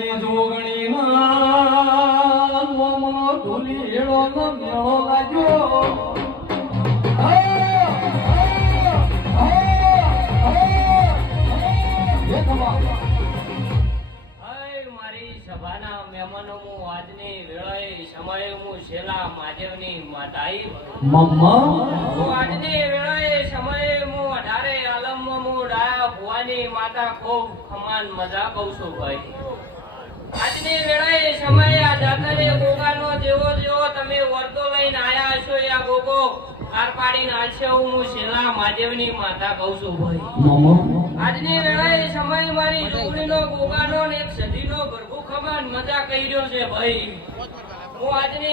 મારી જોગણી ના મોમનો ઢોલી હેળો નો મેળો લાગ્યો મારી સભાના મહેમાનો હું આજની વેળાએ સમયે હું શેલા મહાદેવની માતાઈ મમ્મા હું આજની વેળાએ સમયે હું 18 આલમમાં હું ડાયા ભુવાની માતા ખૂબ ખમાન મજા કહું છું ભાઈ આજની વેળાએ સમયે આ જાતરે ગોગાનો જેવો જેવો તમે વર્તો લઈને આયા છો આ ગોગો આર પાડીને આછે હું શેલા મહાદેવની માતા કહું છું ભાઈ મમ્મા આજની વેળાએ સમય મારી જોગણીનો ગોગાનો ને એક સદીનો ગરબો ખમાન મજા કર્યો છે ભાઈ હું આજની